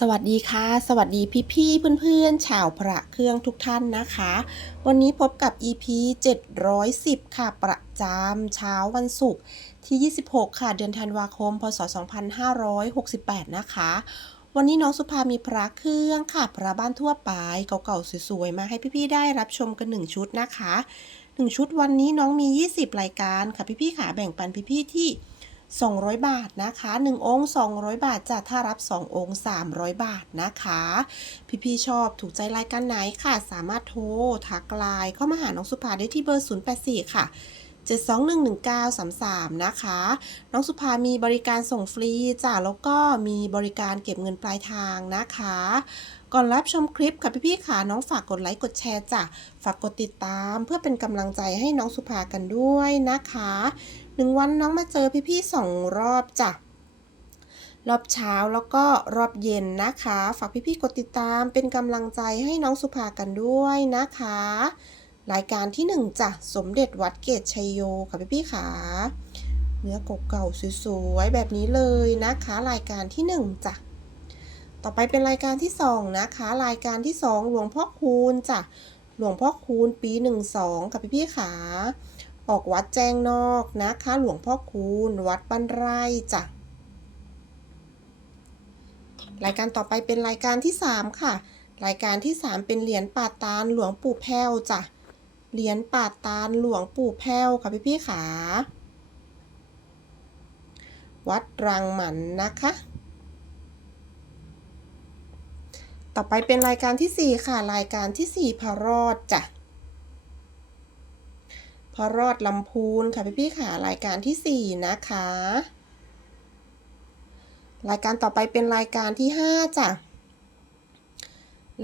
สวัสดีค่ะ สวัสดีพี่ๆเพื่อนๆชาวพระเครื่องทุกท่านนะคะ วันนี้พบกับ EP 710 ค่ะ ประจำเช้าวันศุกร์ที่ 26 ค่ะ เดือนธันวาคม พศ 2568 นะคะ วันนี้น้องสุภามีพระเครื่องค่ะ พระบ้านทั่วไปเก่าๆสวยๆ มาให้พี่ๆได้รับชมกัน 1 ชุดนะคะ 1 ชุดวันนี้น้องมี 20 รายการค่ะพี่ๆค่ะแบ่งปันพี่ๆที่ 200 บาทนะคะ 1 องค์ 200 บาทจะถ้ารับ 2 องค์ 300 บาทนะคะ พี่ๆชอบถูกใจรายการไหนค่ะ สามารถโทรทักไลน์เข้ามาหาน้องสุภาได้ที่เบอร์ 084 ค่ะ 7211933 นะคะ น้องสุภามีบริการส่งฟรีจ้ะแล้วก็มีบริการเก็บเงินปลายทางนะคะ ก่อนรับชมคลิปค่ะพี่ๆค่ะน้องฝากกดไลค์กดแชร์จ้ะฝากกดติดตามเพื่อเป็นกำลังใจให้น้องสุภากันด้วยนะคะหนึ่งวันน้องมาเจอพี่ๆสองรอบจ้ะรอบเช้าแล้วก็รอบเย็นนะคะ ฝากพี่ๆกดติดตามเป็นกำลังใจให้น้องสุภากันด้วยนะคะ รายการที่หนึ่งจ้ะสมเด็จวัดเกตชัยโยค่ะพี่ๆค่ะเนื้อเก่าๆสวยๆแบบนี้เลยนะคะ รายการที่หนึ่งจ้ะ ต่อไปเป็นรายการที่สองนะคะ รายการที่สองหลวงพ่อคูณจ้ะหลวงพ่อคูณปีหนึ่งสองกับพี่พี่ขา ออกวัดแจ้งนอกนะคะ หลวงพ่อคูณวัดบ้านไร่จ้ะรายการต่อไปเป็นรายการที่สามค่ะ รายการที่สามเป็นเหรียญป่าตาลหลวงปู่แพ้วจ้ะเหรียญป่าตาลหลวงปู่แพ้วค่ะพี่พี่ขา วัดรังหมันนะคะ ต่อไปเป็นรายการที่ 4 ค่ะ รายการที่ 4พระรอดจ้ะพระรอดลำพูนค่ะพี่พี่ค่ะ รายการที่ 4 นะคะ รายการต่อไปเป็นรายการที่ 5 จ้ะ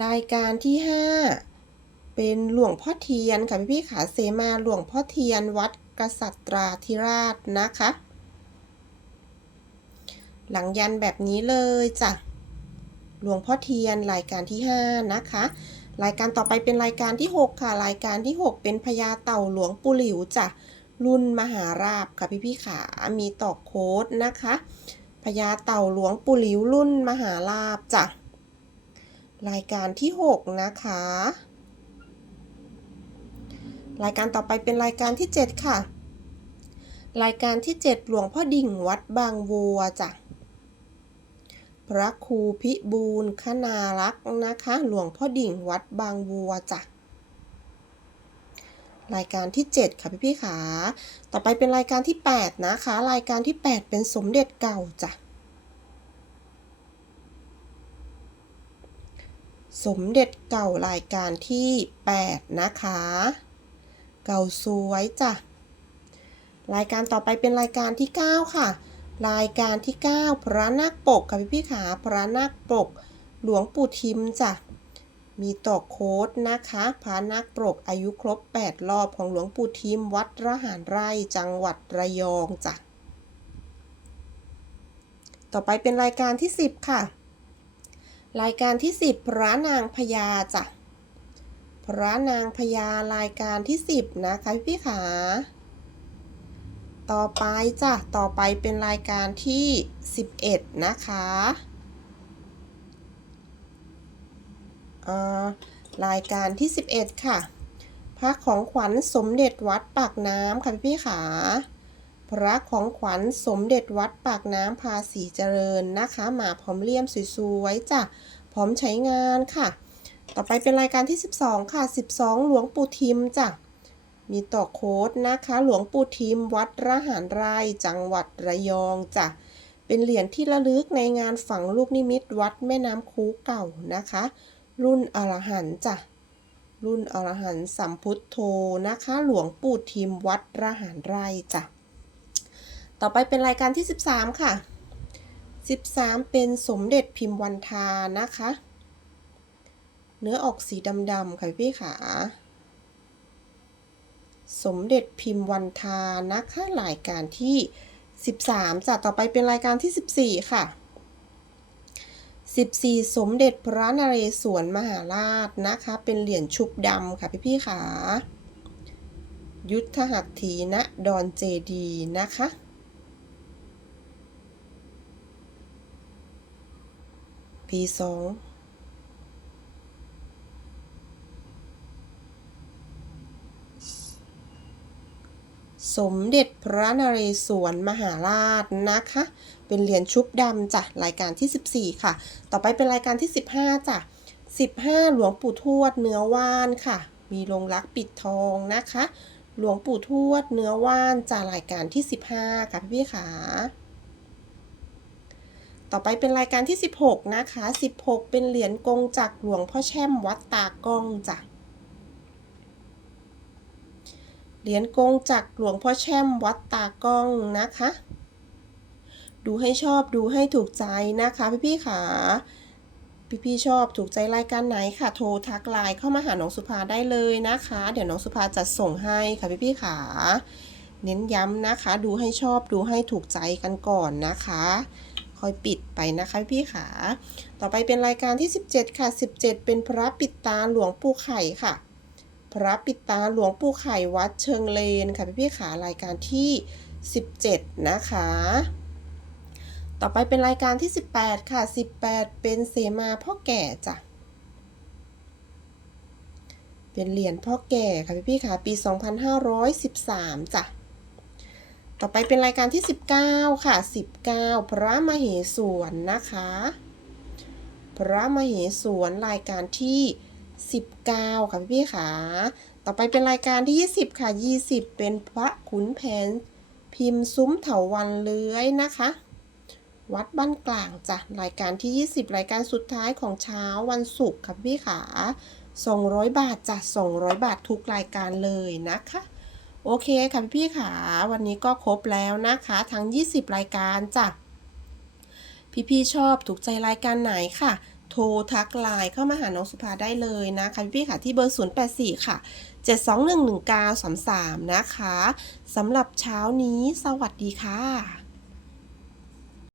รายการที่ 5 เป็นหลวงพ่อเทียนค่ะพี่พี่ค่ะ เสมาหลวงพ่อเทียนวัดกษัตราธิราชนะคะ หลังยันแบบนี้เลยจ้ะ หลวงพ่อเทียนรายการที่ 5 นะคะ รายการต่อไปเป็นรายการที่ 6 ค่ะ รายการที่ 6 เป็นพญาเต่าหลวงปู่หลิวจ้ะรุ่นมหาราบค่ะพี่พี่ๆขามีตอกโค้ดนะคะพญาเต่าหลวงปู่หลิวรุ่นมหาราบจ้ะรายการที่ 6 นะคะ รายการต่อไปเป็นรายการที่ 7 ค่ะ รายการที่ 7 หลวงพ่อดิ่งวัดบางวัวจ้ะ พระครูพิบูลคณารักษ์นะคะ หลวงพ่อดิ่งวัดบางวัวจ้ะรายการที่ 7 ค่ะพี่พี่ขา ต่อไปเป็นรายการที่ 8 นะคะ รายการที่ 8 เป็นสมเด็จเก่าจ้ะ สมเด็จเก่ารายการที่ 8 นะคะ เก่าสวยจ้ะ รายการต่อไปเป็นรายการที่ 9 ค่ะ รายการที่ 9 พระนาคปกค่ะพี่พี่ขาพระนาคปก หลวงปู่ทิมจ้ะมีต่อโค้ดนะคะพระนาคปกอายุครบ 8 รอบของหลวงปู่ทิมวัดระหารไร่จังหวัดระยองจ้ะต่อไปเป็นรายการที่ 10 ค่ะ รายการที่ 10 พระนางพญาจ้ะพระนางพญารายการที่ 10 นะคะพี่พี่ขา ต่อไปจ้ะ ต่อไปเป็นรายการที่ 11 นะคะอ่อรายการที่ 11 ค่ะ พระของขวัญสมเด็จวัดปากน้ำค่ะพี่พี่ขาพระของขวัญสมเด็จวัดปากน้ำภาษีเจริญนะคะหมาพร้อมเลี่ยมสวยๆจ้ะพร้อมใช้งานค่ะ ต่อไปเป็นรายการที่ 12 ค่ะ 12 หลวงปู่ทิมจ้ะ มีต่อโค้ดนะคะ หลวงปู่ทิมวัดระหารไรจังหวัดระยองจ้ะเป็นเหรียญที่ระลึกในงานฝังลูกนิมิตวัดแม่น้ำคูเก่านะคะ รุ่นอรหันจ้ะรุ่นอรหันสัมพุทโธนะคะ หลวงปู่ทิมวัดระหารไรจ้ะต่อไปเป็นรายการที่ 13 ค่ะ 13 เป็นสมเด็จพิมพ์วันทานะคะ เนื้อออกสีดำๆค่ะพี่ขา สมเด็จพิมพ์วันทานะคะรายการที่ 13จ้ะต่อไปเป็นรายการที่ 14 ค่ะ 14 สมเด็จพระนเรศวรมหาราชนะคะ เป็นเหรียญชุบดำค่ะพี่ๆค่ะยุทธหัตถีณดอนเจดีนะคะพปีสอง สมเด็จพระนเรศวรมหาราชนะคะ เป็นเหรียญชุบดำจ้ะรายการที่ 14 ค่ะ ต่อไปเป็นรายการที่ 15จ้ะ15 หลวงปู่ทวดเนื้อว่านค่ะ มีลงรักปิดทองนะคะ หลวงปู่ทวดเนื้อว่านจ้ะรายการที่ 15 ค่ะพี่ๆขาต่อไปเป็นรายการที่ 16 นะคะ 16 เป็นเหรียญกงจากหลวงพ่อแช่มวัดตากล้องจ้ะ เหรียญกงจากหลวงพ่อแช่มวัดตากล้องนะคะ ดูให้ชอบดูให้ถูกใจนะคะพี่ๆค่ะพี่ๆชอบถูกใจรายการไหนค่ะ โทรทักไลน์เข้ามาหาน้องสุภาได้เลยนะคะ เดี๋ยวน้องสุภาจัดส่งให้ค่ะพี่ๆค่ะเน้นย้ำนะคะ ดูให้ชอบดูให้ถูกใจกันก่อนนะคะ ค่อยปิดไปนะคะพี่ๆค่ะต่อไปเป็นรายการที่ 17 ค่ะ 17 เป็นพระปิดตาหลวงปู่ไข่ค่ะ พระปิดตาหลวงปู่ไข่วัดเชิงเลนค่ะพี่ๆขารายการที่ 17 นะคะ ต่อไปเป็นรายการที่ 18 ค่ะ 18 เป็นเสมาพ่อแก่จ้ะเป็นเหรียญพ่อแก่ค่ะพี่ๆค่ะปี 2513 จ้ะ ต่อไปเป็นรายการที่ 19 ค่ะ 19 พระมเหสวนนะคะ พระมเหสวนรายการที่ 19 ค่ะพี่ๆค่ะ ต่อไปเป็นรายการที่ 20 ค่ะ 20 เป็นพระขุนแผน พิมพ์ซุ้มเถาวันเลื้อยนะคะ วัดบ้านกลางจ้ะรายการที่ 20 รายการสุดท้ายของเช้าวันศุกร์ค่ะพี่ขา200 บาทจ้ะ200 บาททุกรายการเลยนะคะ โอเคค่ะพี่ขาวันนี้ก็ครบแล้วนะคะ ทั้ง 20 รายการจ้ะพี่ๆชอบถูกใจรายการไหนค่ะ โทรทักไลน์เข้ามาหาน้องสุภาได้เลยนะคะพี่ๆค่ะที่เบอร์ 084 ค่ะ 7211933 นะคะสำหรับเช้านี้สวัสดีค่ะ